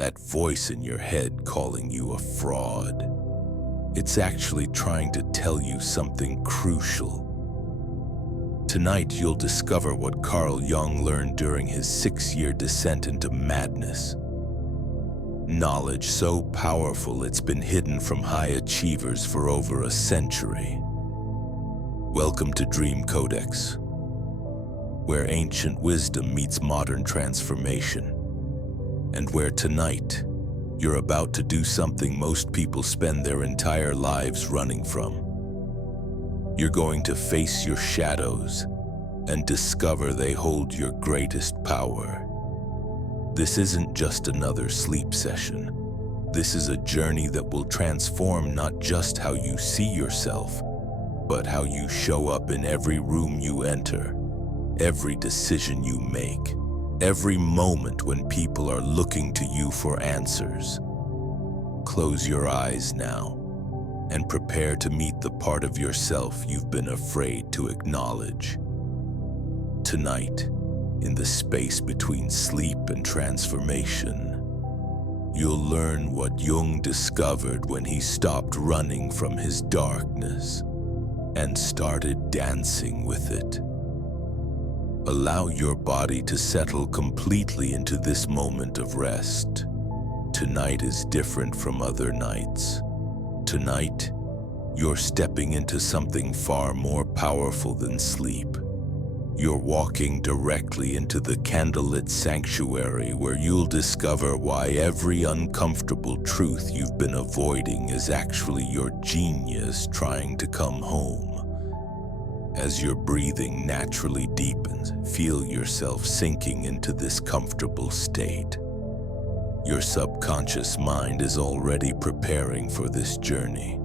that voice in your head calling you a fraud. It's actually trying to tell you something crucial. Tonight, you'll discover what Carl Jung learned during his 6-year descent into madness. Knowledge so powerful it's been hidden from high achievers for over a century. Welcome to Dream Codex, where ancient wisdom meets modern transformation, and where tonight, you're about to do something most people spend their entire lives running from. You're going to face your shadows and discover they hold your greatest power. This isn't just another sleep session. This is a journey that will transform not just how you see yourself, but how you show up in every room you enter, every decision you make, every moment when people are looking to you for answers. Close your eyes now and prepare to meet the part of yourself you've been afraid to acknowledge. Tonight, in the space between sleep and transformation, you'll learn what Jung discovered when he stopped running from his darkness and started dancing with it. Allow your body to settle completely into this moment of rest. Tonight is different from other nights. Tonight, you're stepping into something far more powerful than sleep. You're walking directly into the candlelit sanctuary where you'll discover why every uncomfortable truth you've been avoiding is actually your genius trying to come home. As your breathing naturally deepens, feel yourself sinking into this comfortable state. Your subconscious mind is already preparing for this journey,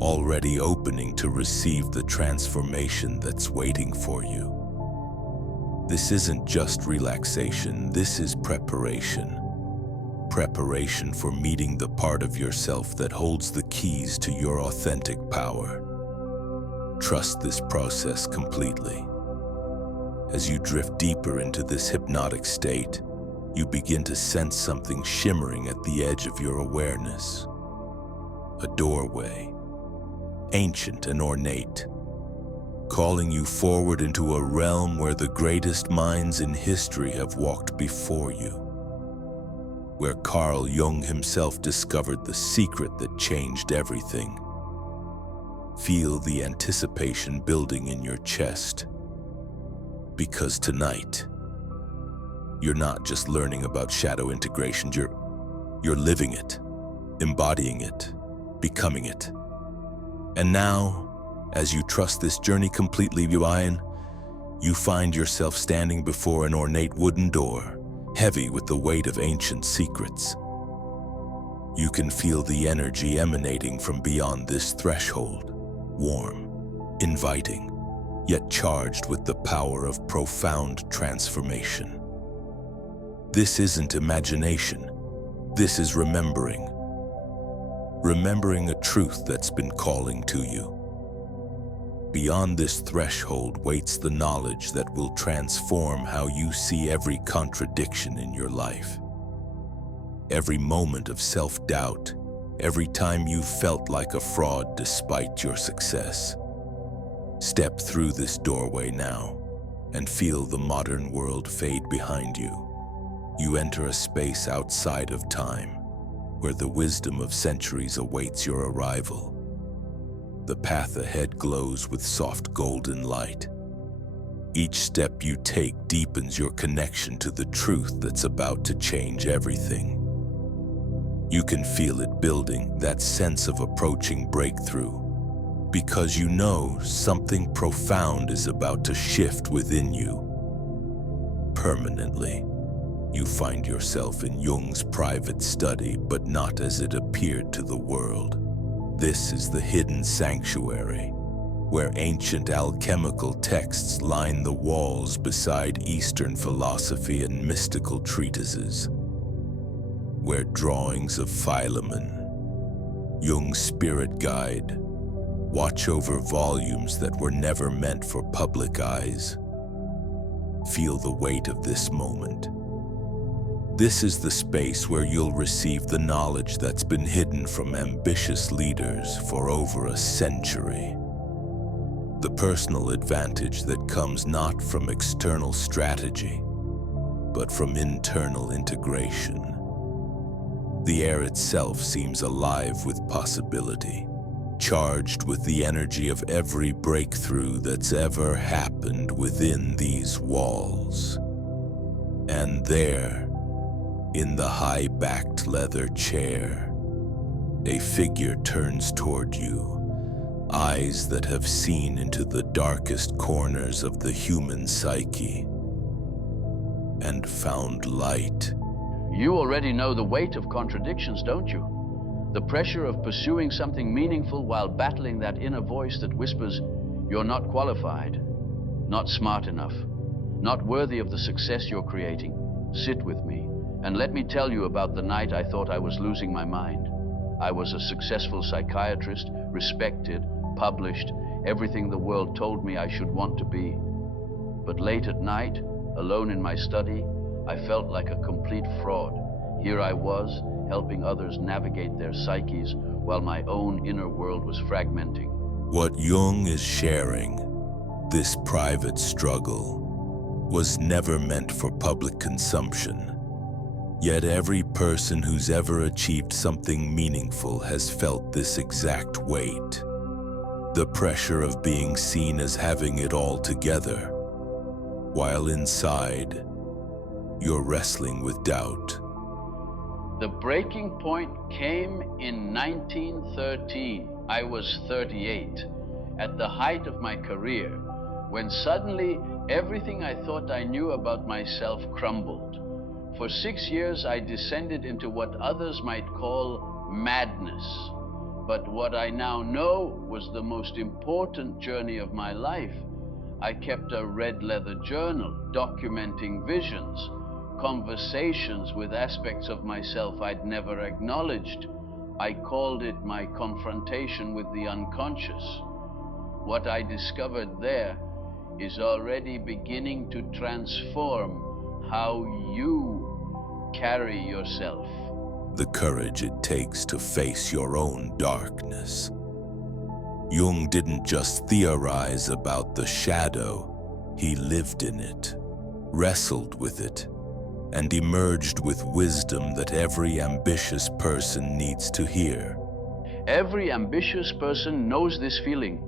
already opening to receive the transformation that's waiting for you. This isn't just relaxation, this is preparation. Preparation for meeting the part of yourself that holds the keys to your authentic power. Trust this process completely. As you drift deeper into this hypnotic state, you begin to sense something shimmering at the edge of your awareness. A doorway, ancient and ornate, calling you forward into a realm where the greatest minds in history have walked before you, where Carl Jung himself discovered the secret that changed everything. Feel the anticipation building in your chest, because tonight, you're not just learning about shadow integration, you're living it, embodying it, becoming it. And now, as you trust this journey completely, you find yourself standing before an ornate wooden door, heavy with the weight of ancient secrets. You can feel the energy emanating from beyond this threshold, warm, inviting, yet charged with the power of profound transformation. This isn't imagination. This is remembering. Remembering a truth that's been calling to you. Beyond this threshold waits the knowledge that will transform how you see every contradiction in your life. Every moment of self-doubt, every time you felt like a fraud despite your success. Step through this doorway now and feel the modern world fade behind you. You enter a space outside of time, where the wisdom of centuries awaits your arrival. The path ahead glows with soft golden light. Each step you take deepens your connection to the truth that's about to change everything. You can feel it building, that sense of approaching breakthrough, because you know something profound is about to shift within you. Permanently. You find yourself in Jung's private study, but not as it appeared to the world. This is the hidden sanctuary, where ancient alchemical texts line the walls beside Eastern philosophy and mystical treatises, where drawings of Philemon, Jung's spirit guide, watch over volumes that were never meant for public eyes. Feel the weight of this moment. This is the space where you'll receive the knowledge that's been hidden from ambitious leaders for over a century. The personal advantage that comes not from external strategy, but from internal integration. The air itself seems alive with possibility, charged with the energy of every breakthrough that's ever happened within these walls. And there, in the high-backed leather chair, a figure turns toward you, eyes that have seen into the darkest corners of the human psyche and found light. You already know the weight of contradictions, don't you? The pressure of pursuing something meaningful while battling that inner voice that whispers, you're not qualified, not smart enough, not worthy of the success you're creating. Sit with me, and let me tell you about the night I thought I was losing my mind. I was a successful psychiatrist, respected, published, everything the world told me I should want to be. But late at night, alone in my study, I felt like a complete fraud. Here I was, helping others navigate their psyches while my own inner world was fragmenting. What Jung is sharing, this private struggle, was never meant for public consumption. Yet every person who's ever achieved something meaningful has felt this exact weight. The pressure of being seen as having it all together, while inside, you're wrestling with doubt. The breaking point came in 1913. I was 38, at the height of my career, when suddenly everything I thought I knew about myself crumbled. For 6 years, I descended into what others might call madness. But what I now know was the most important journey of my life. I kept a red leather journal documenting visions, conversations with aspects of myself I'd never acknowledged. I called it my confrontation with the unconscious. What I discovered there is already beginning to transform how you carry yourself. The courage it takes to face your own darkness. Jung didn't just theorize about the shadow, he lived in it, wrestled with it, and emerged with wisdom that every ambitious person needs to hear. Every ambitious person knows this feeling,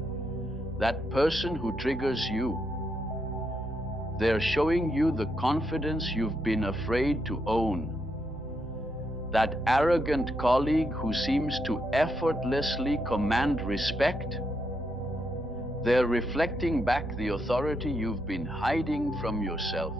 that person who triggers you. They're showing you the confidence you've been afraid to own. That arrogant colleague who seems to effortlessly command respect. They're reflecting back the authority you've been hiding from yourself.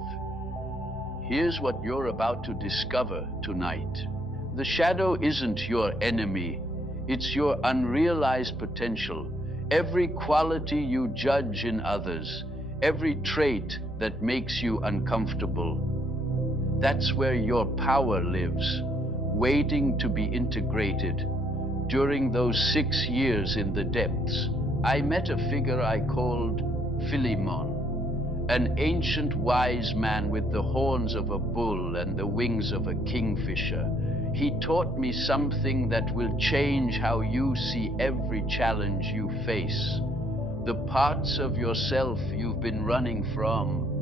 Here's what you're about to discover tonight. The shadow isn't your enemy. It's your unrealized potential. Every quality you judge in others, every trait that makes you uncomfortable. That's where your power lives, waiting to be integrated. During those 6 years in the depths, I met a figure I called Philemon, an ancient wise man with the horns of a bull and the wings of a kingfisher. He taught me something that will change how you see every challenge you face. The parts of yourself you've been running from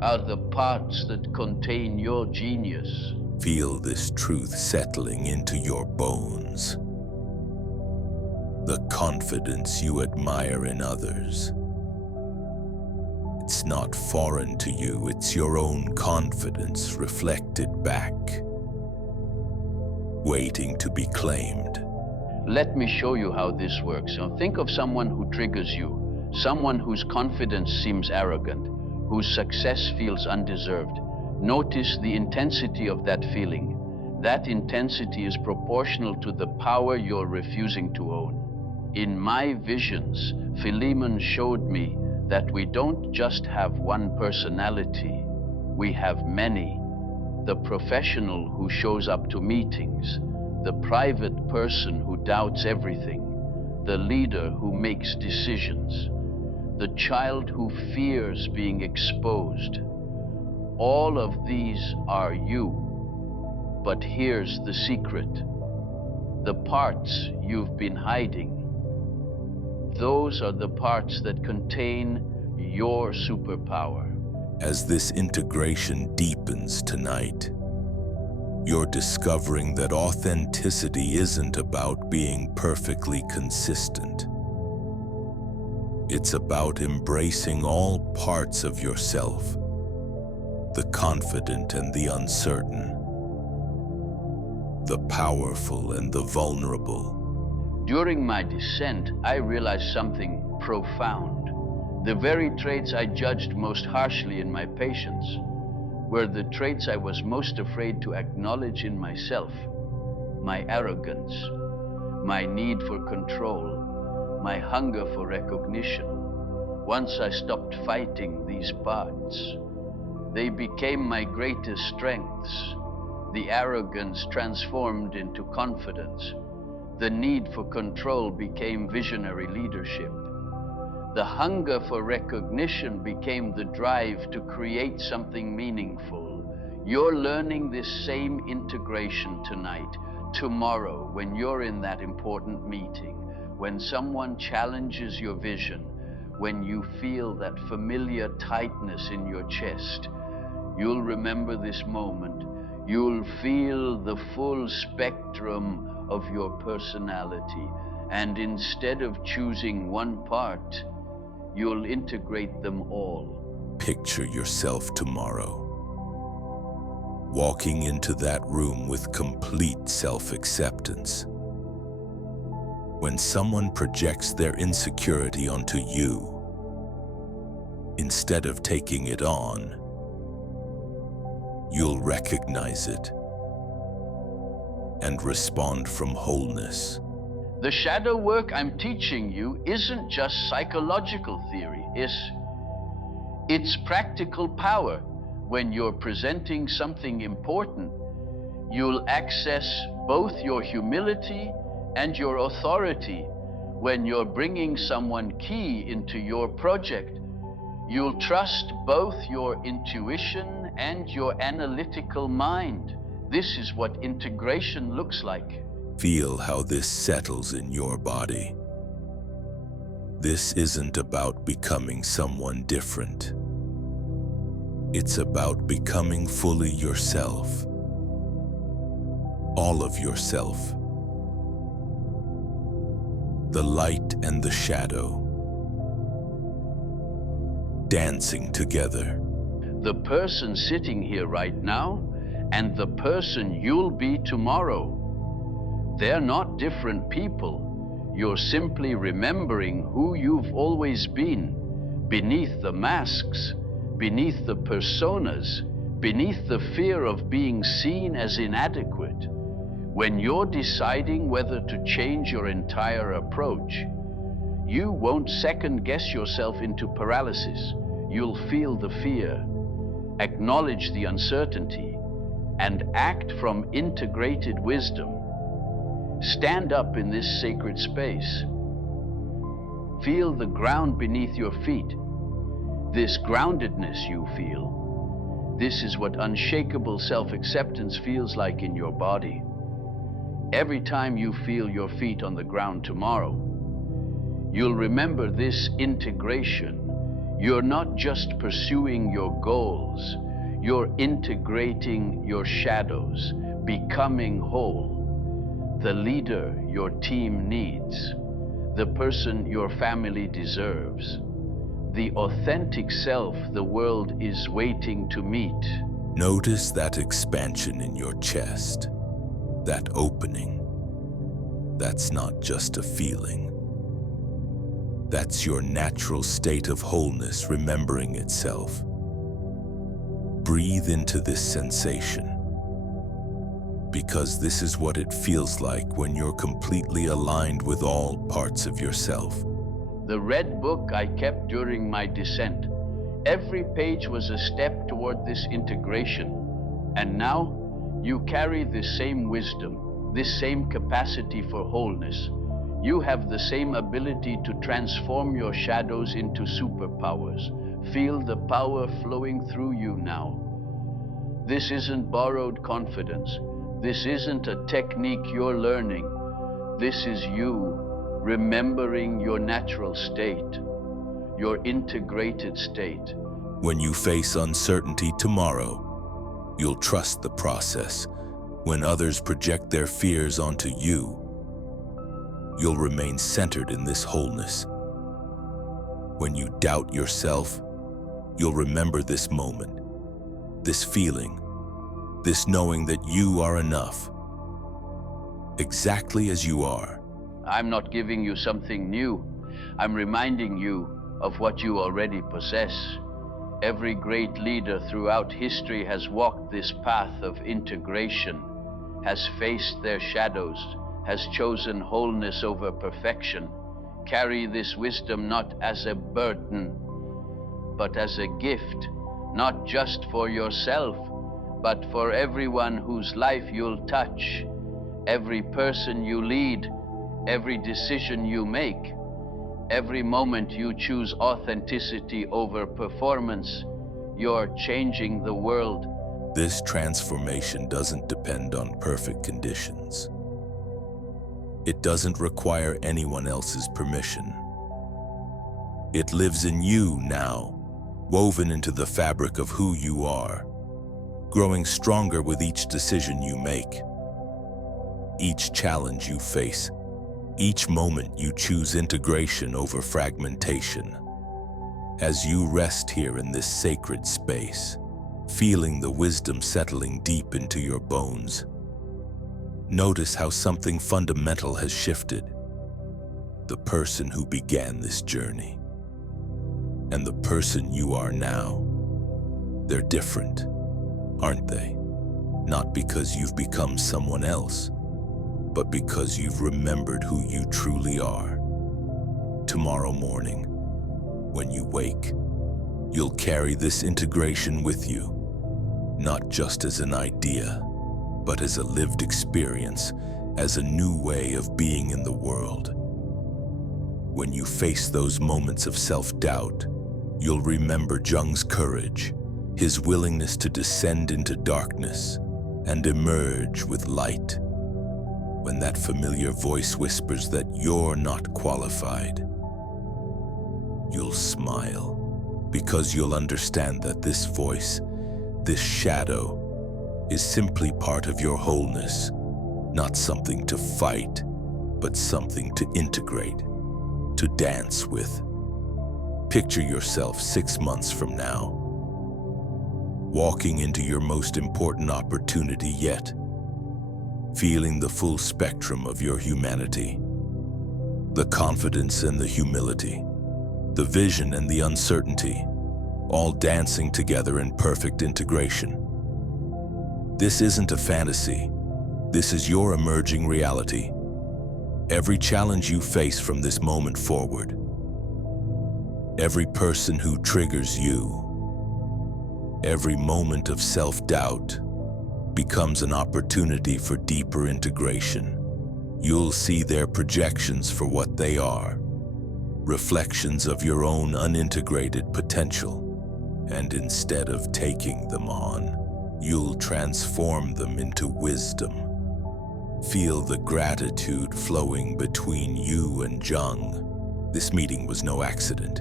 are the parts that contain your genius. Feel this truth settling into your bones. The confidence you admire in others. It's not foreign to you, it's your own confidence reflected back, waiting to be claimed. Let me show you how this works. Now, think of someone who triggers you, someone whose confidence seems arrogant, whose success feels undeserved. Notice the intensity of that feeling. That intensity is proportional to the power you're refusing to own. In my visions, Philemon showed me that we don't just have one personality, we have many. The professional who shows up to meetings, the private person who doubts everything, the leader who makes decisions, the child who fears being exposed. All of these are you. But here's the secret. The parts you've been hiding, those are the parts that contain your superpower. As this integration deepens tonight, you're discovering that authenticity isn't about being perfectly consistent. It's about embracing all parts of yourself, the confident and the uncertain, the powerful and the vulnerable. During my descent, I realized something profound. The very traits I judged most harshly in my patients were the traits I was most afraid to acknowledge in myself. My arrogance, my need for control, my hunger for recognition. Once I stopped fighting these parts, they became my greatest strengths. The arrogance transformed into confidence. The need for control became visionary leadership. The hunger for recognition became the drive to create something meaningful. You're learning this same integration tonight. Tomorrow, when you're in that important meeting, when someone challenges your vision, when you feel that familiar tightness in your chest, you'll remember this moment. You'll feel the full spectrum of your personality, and instead of choosing one part, you'll integrate them all. Picture yourself tomorrow, walking into that room with complete self-acceptance. When someone projects their insecurity onto you, instead of taking it on, you'll recognize it and respond from wholeness. The shadow work I'm teaching you isn't just psychological theory. It's practical power. When you're presenting something important, you'll access both your humility and your authority. When you're bringing someone key into your project, you'll trust both your intuition and your analytical mind. This is what integration looks like. Feel how this settles in your body. This isn't about becoming someone different. It's about becoming fully yourself. All of yourself. The light and the shadow, dancing together. The person sitting here right now and the person you'll be tomorrow, they're not different people. You're simply remembering who you've always been, beneath the masks, beneath the personas, beneath the fear of being seen as inadequate. When you're deciding whether to change your entire approach, you won't second-guess yourself into paralysis. You'll feel the fear, acknowledge the uncertainty, and act from integrated wisdom. Stand up in this sacred space. Feel the ground beneath your feet. This groundedness you feel, this is what unshakable self-acceptance feels like in your body. Every time you feel your feet on the ground tomorrow, you'll remember this integration. You're not just pursuing your goals, you're integrating your shadows, becoming whole. The leader your team needs, the person your family deserves, the authentic self the world is waiting to meet. Notice that expansion in your chest, that opening. That's not just a feeling. That's your natural state of wholeness remembering itself. Breathe into this sensation, because this is what it feels like when you're completely aligned with all parts of yourself. The red book I kept during my descent, every page was a step toward this integration. And now you carry this same wisdom, this same capacity for wholeness. You have the same ability to transform your shadows into superpowers. Feel the power flowing through you now. This isn't borrowed confidence. This isn't a technique you're learning. This is you remembering your natural state, your integrated state. When you face uncertainty tomorrow, you'll trust the process. When others project their fears onto you, you'll remain centered in this wholeness. When you doubt yourself, you'll remember this moment, this feeling, this knowing that you are enough, exactly as you are. I'm not giving you something new. I'm reminding you of what you already possess. Every great leader throughout history has walked this path of integration, has faced their shadows, has chosen wholeness over perfection. Carry this wisdom not as a burden, but as a gift, not just for yourself, but for everyone whose life you'll touch, every person you lead, every decision you make, every moment you choose authenticity over performance. You're changing the world. This transformation doesn't depend on perfect conditions. It doesn't require anyone else's permission. It lives in you now, woven into the fabric of who you are, growing stronger with each decision you make, each challenge you face, each moment you choose integration over fragmentation. As you rest here in this sacred space, feeling the wisdom settling deep into your bones, notice how something fundamental has shifted. The person who began this journey and the person you are now, they're different, aren't they? Not because you've become someone else, but because you've remembered who you truly are. Tomorrow morning, when you wake, you'll carry this integration with you, not just as an idea, but as a lived experience, as a new way of being in the world. When you face those moments of self-doubt, you'll remember Jung's courage, his willingness to descend into darkness and emerge with light. When that familiar voice whispers that you're not qualified, you'll smile, because you'll understand that this voice, this shadow, is simply part of your wholeness, not something to fight, but something to integrate, to dance with. Picture yourself 6 months from now, walking into your most important opportunity yet, feeling the full spectrum of your humanity, the confidence and the humility, the vision and the uncertainty, all dancing together in perfect integration. This isn't a fantasy. This is your emerging reality. Every challenge you face from this moment forward, every person who triggers you, every moment of self-doubt becomes an opportunity for deeper integration. You'll see their projections for what they are, reflections of your own unintegrated potential. And instead of taking them on, you'll transform them into wisdom. Feel the gratitude flowing between you and Jung. This meeting was no accident.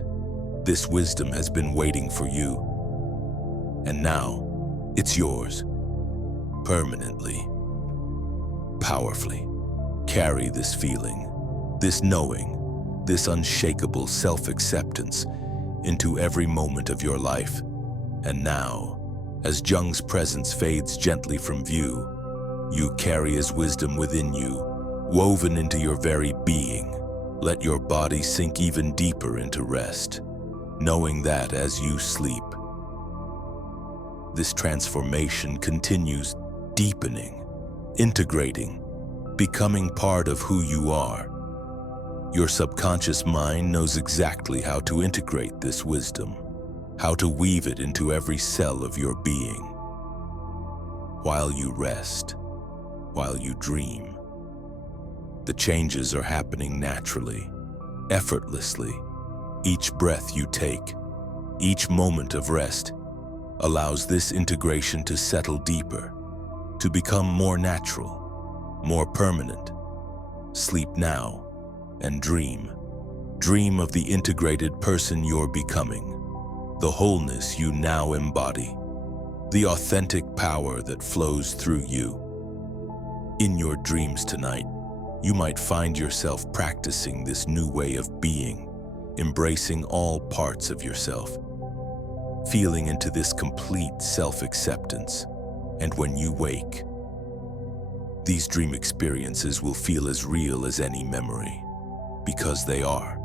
This wisdom has been waiting for you. And now, it's yours. Permanently, powerfully. Carry this feeling, this knowing, this unshakable self-acceptance into every moment of your life. And now, as Jung's presence fades gently from view, you carry his wisdom within you, woven into your very being. Let your body sink even deeper into rest, knowing that as you sleep, this transformation continues, deepening, integrating, becoming part of who you are. Your subconscious mind knows exactly how to integrate this wisdom, how to weave it into every cell of your being. While you rest, while you dream, the changes are happening naturally, effortlessly. Each breath you take, each moment of rest, allows this integration to settle deeper, to become more natural, more permanent. Sleep now and dream. Dream of the integrated person you're becoming, the wholeness you now embody, the authentic power that flows through you. In your dreams tonight, you might find yourself practicing this new way of being, embracing all parts of yourself, feeling into this complete self-acceptance. And when you wake, these dream experiences will feel as real as any memory, because they are.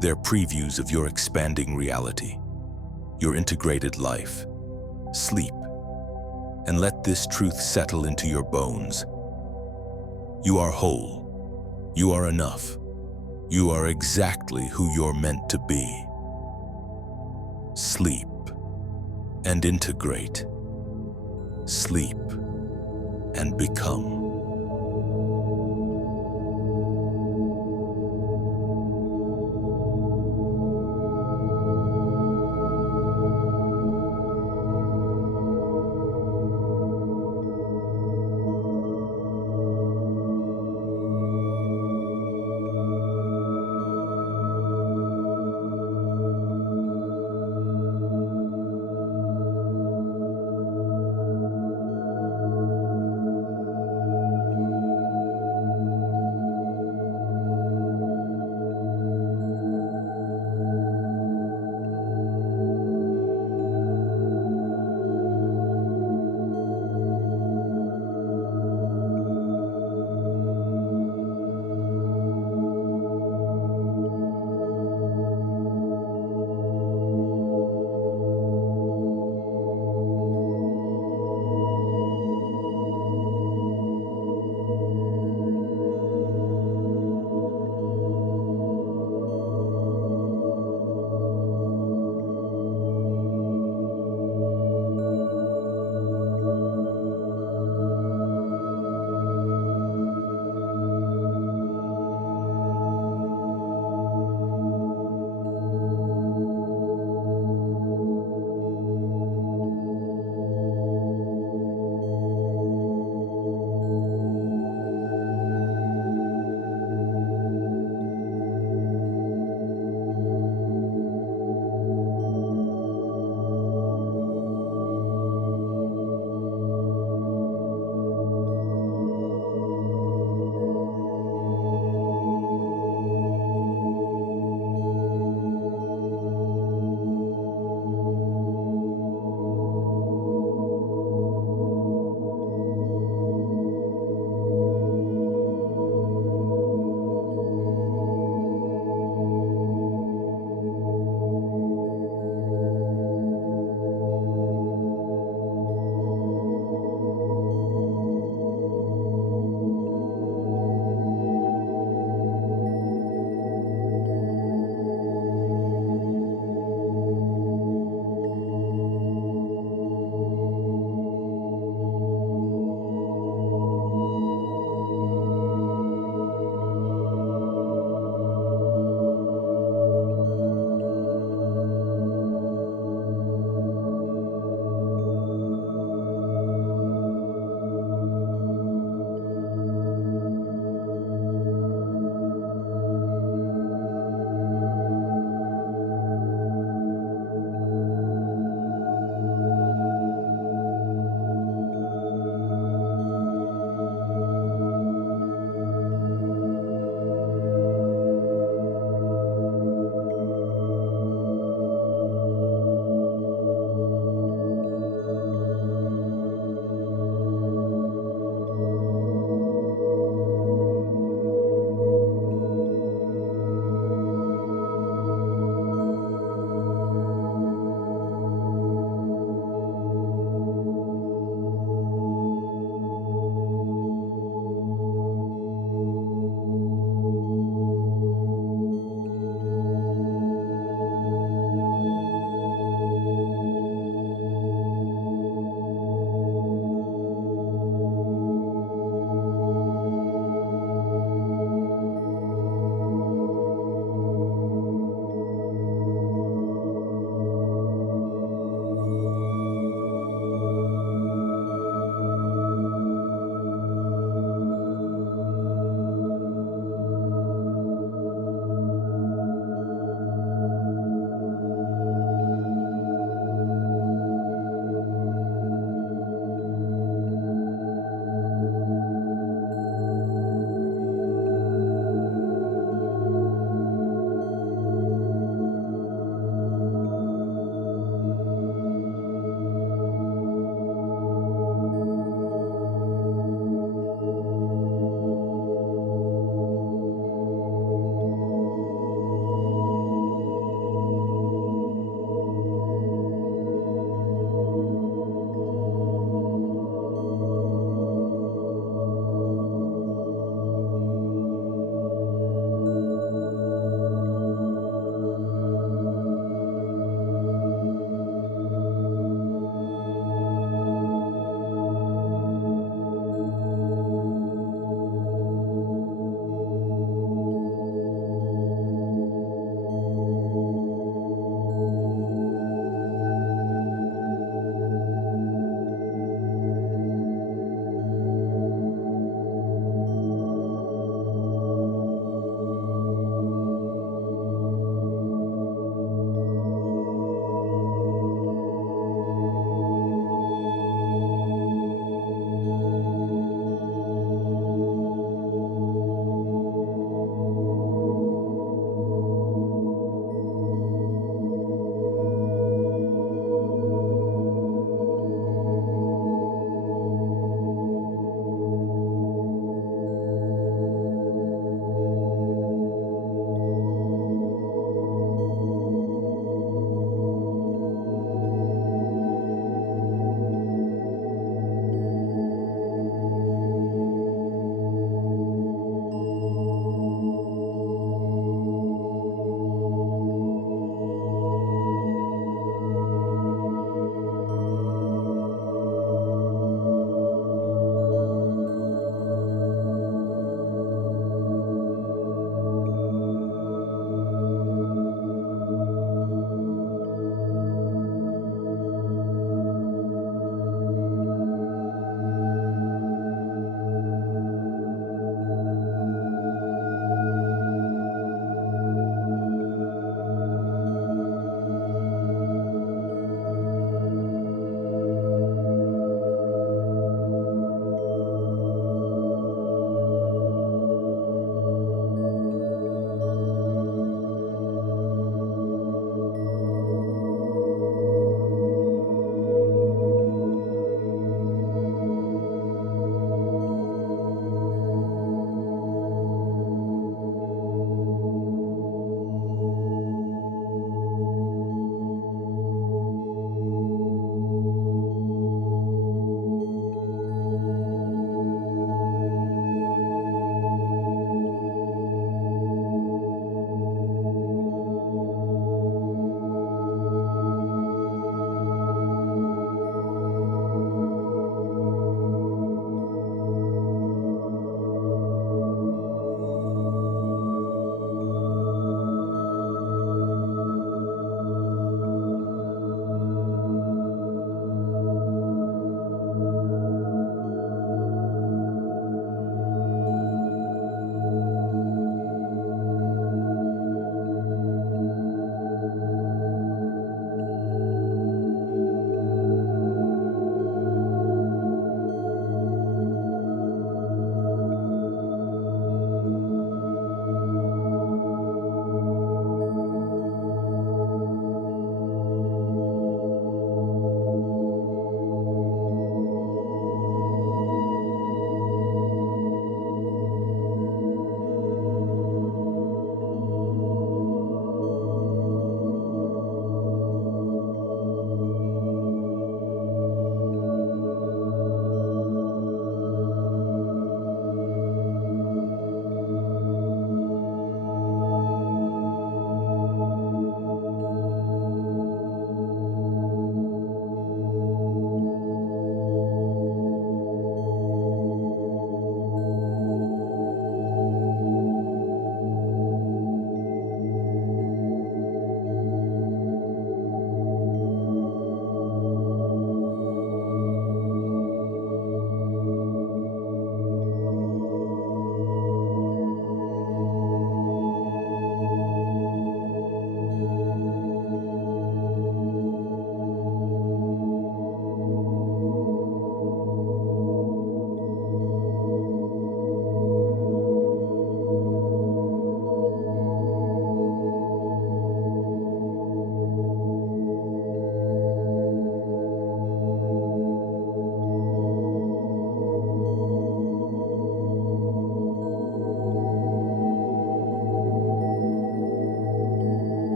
They're previews of your expanding reality, your integrated life. Sleep, and let this truth settle into your bones. You are whole. You are enough. You are exactly who you're meant to be. Sleep and integrate. Sleep and become.